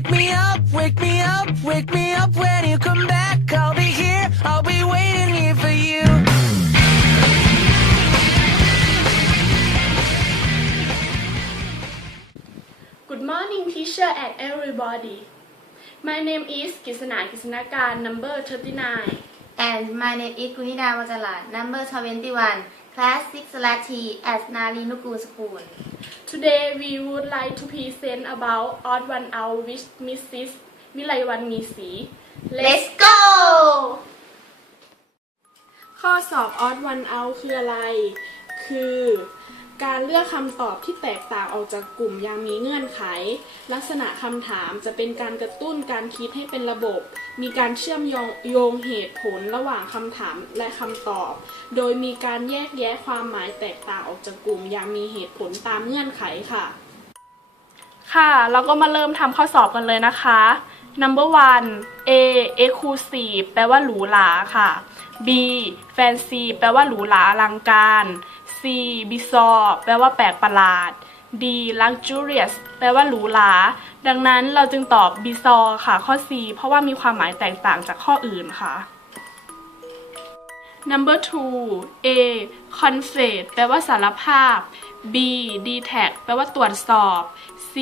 Wake me up, wake me up, wake me up when you come back. I'll be here, I'll be waiting here for you. Good morning, teacher and everybody. My name is Kisana Kisanakan, number 39. And my name is Kunina Majalan, number 21. Class 6 slash T at Narinukul School. Today we would like to present about odd one out with Mrs. วิไลวันมีศรี Let's go! ข้อสอบ odd one out คืออะไร คือ การเลือกคำตอบที่แตกต่างออกจากกลุ่มย่างมีเงื่อนไข ลักษณะคำถามจะเป็นการกระตุ้นการคิดให้เป็นระบบ มีการเชื่อมโยงโยงเหตุผลระหว่างคำถามและคำตอบ โดยมีการแยกแยะความหมายแตกต่างออกจากกลุ่มย่างมีเหตุผลตามเงื่อนไขค่ะ ค่ะเราก็มาเริ่มทำข้อสอบกันเลยนะคะ number one A exclusive แปลว่าหรูหราค่ะ B fancy แปลว่าหรูหราอลังการ C bizarre แปลว่าแปลกประหลาด D luxurious แปลว่าหรูหรา ดังนั้นเราจึงตอบ bizarre ค่ะ ข้อ C เพราะว่ามีความหมายแตกต่างจากข้ออื่นค่ะ number two A confess แปลว่าสารภาพ B detect แปลว่าตรวจสอบ C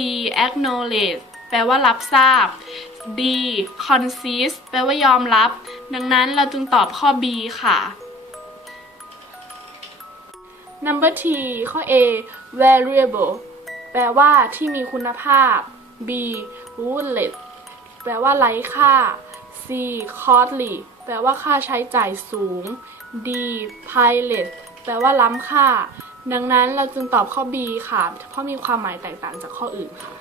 acknowledge แปลว่ารับทราบ D consist แปลว่ายอมรับ ดังนั้นเราจึงตอบข้อ B ค่ะ number T ข้อ A variable แปลว่าที่มีคุณภาพ B worthless แปลว่าไร้ค่า C costly แปลว่าค่าใช้จ่ายสูง D pilot แปลว่าล้ำค่า ดังนั้นเราจึงตอบข้อ B ค่ะ เพราะมีความหมายแตกต่างจากข้ออื่นค่ะ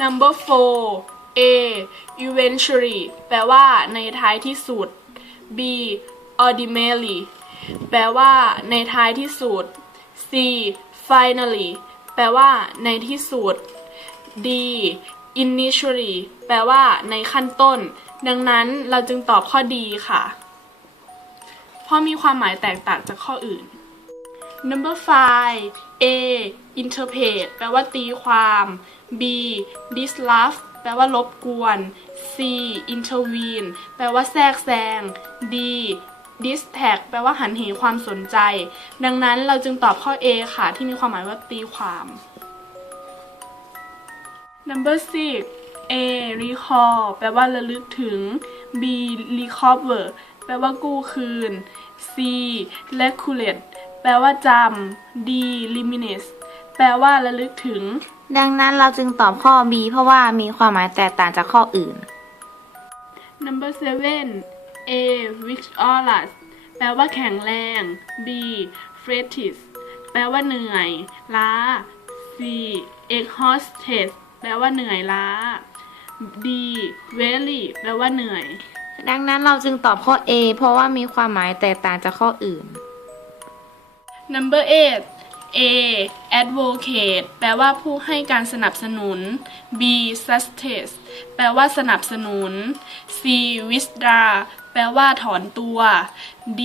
number four A eventually แปลว่าในท้ายที่สุด B ordinarily แปลว่า ในท้ายที่สุด C finally แปลว่า ในที่สุด D initially แปลว่า ในขั้นต้น ดังนั้นเราจึงตอบข้อดีค่ะ เพราะมีความหมายแตกต่างจากข้ออื่น number five A interpret แปลว่าตีความ B disrupt แปลว่ารบกวน C intervene แปลว่าแทรกแซง D distract แปลว่าหันเหความสนใจ ดังนั้นเราจึงตอบข้อ A ค่ะ ที่มีความหมายว่าตีความ number six A recall แปลว่าระลึกถึง B recover แปลว่ากู้คืน C recollect แปลว่าจำ D reminisce แปลว่าระลึกถึง ดังนั้นเราจึงตอบข้อ B เพราะว่ามีความหมายแตกต่างจากข้ออื่น number seven A vigorous แปลว่าแข็งแรง B fatigue แปลว่าเหนื่อย ล้า C exhausted แปลว่าเหนื่อยล้า D very แปลว่าเหนื่อย ดังนั้นเราจึงตอบข้อ A เพราะว่ามีความหมายแตกต่างจากข้ออื่น number 8 A advocate แปลว่าผู้ให้การสนับสนุน B sustain แปลว่าสนับสนุน C withdraw แปลว่าถอนตัว D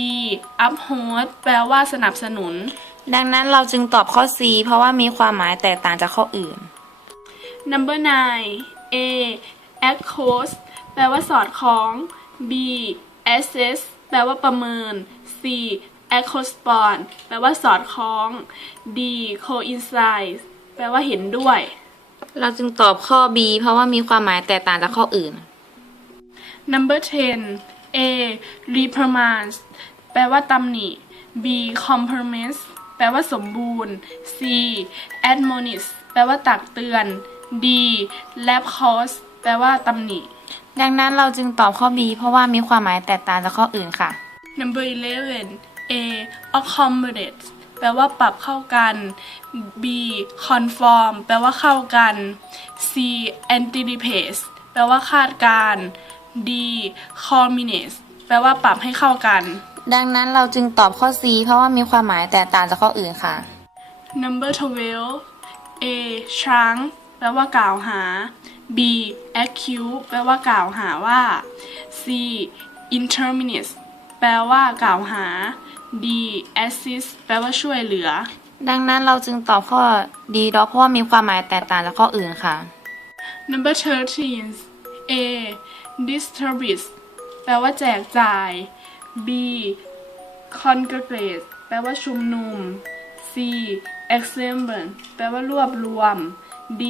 uphold แปลว่าสนับสนุน ดังนั้นเราจึงตอบข้อ C เพราะว่ามีความหมายแตกต่างจากข้ออื่น number 9 A accord แปลว่าสอดคล้อง B assess แปลว่าประเมิน C accorrespond แปลว่าสอดคล้อง D coincide แปลว่าเห็นด้วย เราจึงตอบข้อ B เพราะว่ามีความหมายแตกต่างจากข้ออื่น number 10 A reprimand แปลว่าตำหนิ B compromise แปลว่าสมบูรณ์ C admonish แปลว่าตักเตือน D lab cost แปลว่าตำหนิ ดังนั้นเราจึงตอบข้อ B เพราะว่ามีความหมายแตกต่างจากข้ออื่นค่ะ number 11 A accommodate แปลว่าปรับเข้ากัน B conform แปลว่าเข้ากัน C anticipate แปลว่าคาดการ D culminate แปลว่าปรับให้เข้ากัน ดังนั้นเราจึงตอบข้อ C เพราะว่ามีความหมายแตกต่างจากข้ออื่นค่ะ number 12 A shrunk แปลว่ากล่าวหา B accuse แปลว่ากล่าวหาว่า C interminate แปลว่ากล่าวหา D assist แปลว่าช่วยเหลือ ดังนั้นเราจึงตอบข้อ D เพราะว่ามีความหมายแตกต่างจากข้ออื่นค่ะ Number 13 A distribute แปลว่าแจกจ่าย B congregate แปลว่าชุมนุม C assemble แปลว่ารวบรวม D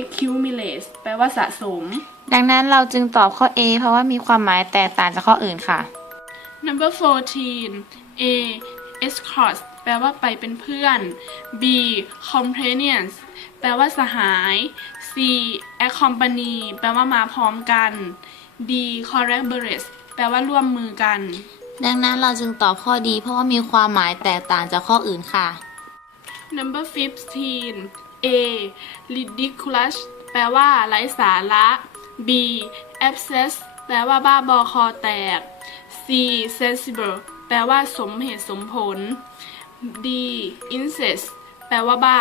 accumulate แปลว่าสะสม ดังนั้นเราจึงตอบข้อ A เพราะว่ามีความหมายแตกต่างจากข้ออื่นค่ะ Number 14 A escort แปลว่าไปเป็นเพื่อน B companions แปลว่าสหาย C accompany แปลว่ามาพร้อมกัน D collaborate แปลว่าร่วมมือกัน ดังนั้นเราจึงตอบข้อดีเพราะว่ามีความหมายแตกต่างจากข้ออื่นค่ะ Number 15 A ridiculous แปลว่าไร้สาระ B abscess แปลว่าบ้าบอคอแตก C sensible แปลว่าสมเหตุสมผล D incest แปลว่าบ้า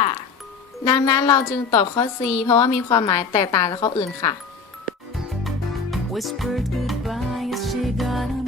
ดังนั้นเราจึงตอบข้อ C เพราะว่ามีความหมายแตกต่างจากข้ออื่นค่ะ Whispered goodbye as she got up